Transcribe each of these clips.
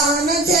கவனத்தே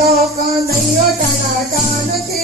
લાલો કનૈયો ટનાટન છે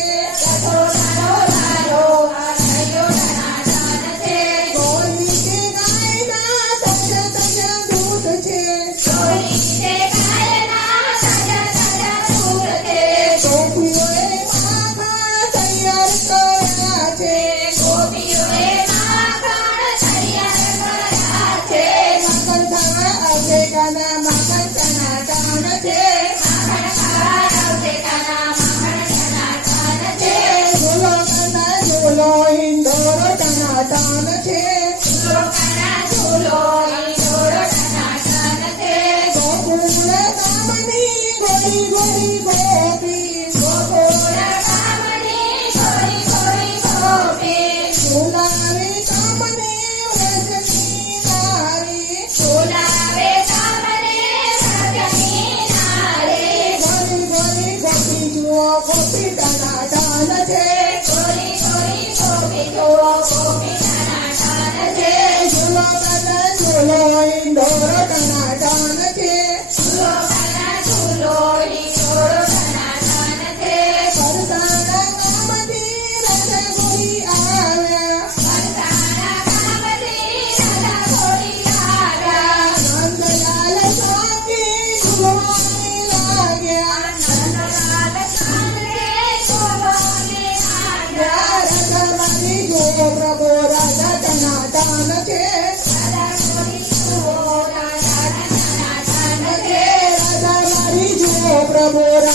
Gracias. amor